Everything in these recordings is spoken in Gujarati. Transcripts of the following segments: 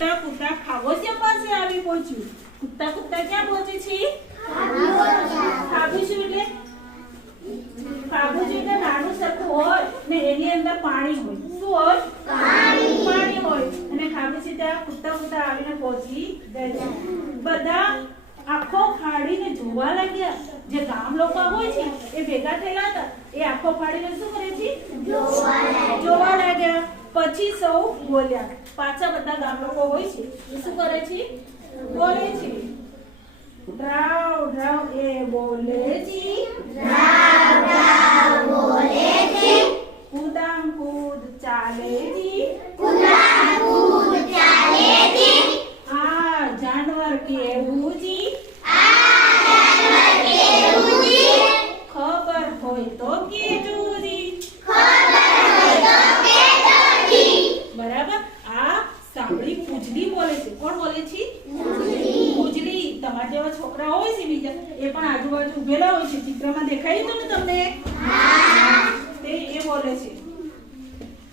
કૂદતા ખાબોચિયા પાસે આવી પહોંચ્યું. કૂદતા કૂદતા ક્યાં પહોંચે છે? ખાબોચિયું એટલે નાનું સરખું હોય ને એની અંદર પાણી હોય. શું હોય? પાણી હોય. અને ખાબોચિયું ત્યાં કૂદતા કૂદતા આવીને પહોંચી ગયા. બધા આખો ફાડીને જોવા લાગ્યા. જે ગામ લોકો હોય છે એ ભેગા થયેલા હતા. એ આખો ફાડીને શું કરે છે? જોવા લાગ્યા. પછી સૌ બોલ્યા. પાછા બધા ગામ લોકો હોય છે એ શું કરે છે? બોલે છે. ડ્રાવ ડ્રાવ એ બોલે છે. ડ્રાવ ડ્રાવ બોલે છે. કૂદામ કૂદ ચાલે છે. કૂદામ કૂદ ચાલે છે. આ જાનવર કેવું છે? આ જાનવર કેવું છે? ખબર હોય તો કેજો જી. ખબર હોય તો કેજો જી. બરાબર. આ સાંભળી પૂજલી બોલે છે. કોણ બોલે છે? પૂજલી. તમારા જેવા છોકરા હોય છે બીજા એ પણ આજુબાજુ ઉભેલા હોય છે. ચિત્રમાં દેખાયું ને તમને? તે એ બોલે છે.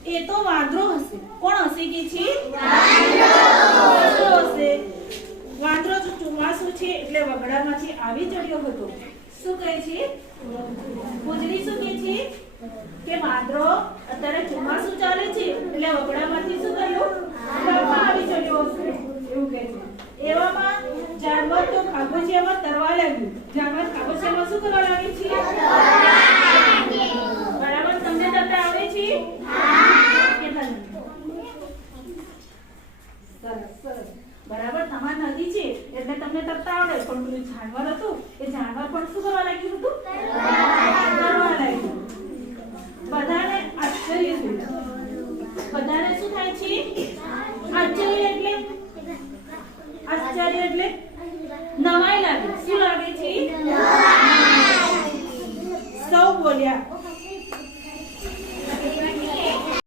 એ તો વાંદરો હશે. કોણ હશે કે છે? વાંદરો હશે. વાંદરો જો ચોમાસું છે એટલે વગડામાંથી આવી ચડ્યો હતો. શું કહે છે? પૂજલી શું કહે છે? કે વાંદરો અત્યારે ચોમાસું ચાલે છે એટલે વગડામાંથી શું કર્યું? આવી ચડ્યો હશે એવું કહે છે. એવામાં જાનવર તો ખાબોચિયામાં તરવા લાગ્યું. જાનવર ખાબોચિયામાં શું કરવા લાગ્યું છે? બરાબર. તમને તરતા આવડે છે? કેટલા જણ? સરસ સરસ. બરાબર. તમારી નદી છે એટલે તમને તરતા આવડે. પણ પેલું જાનવર હતું એ જાનવર પણ શું કરવા લાગ્યું હતું? તરવા લાગ્યું. બધાને આશ્ચર્ય થયું. બધાને શું થાય છે? આશ્ચર્ય એટલે નવાઈ લાગે. શું લાગે છે?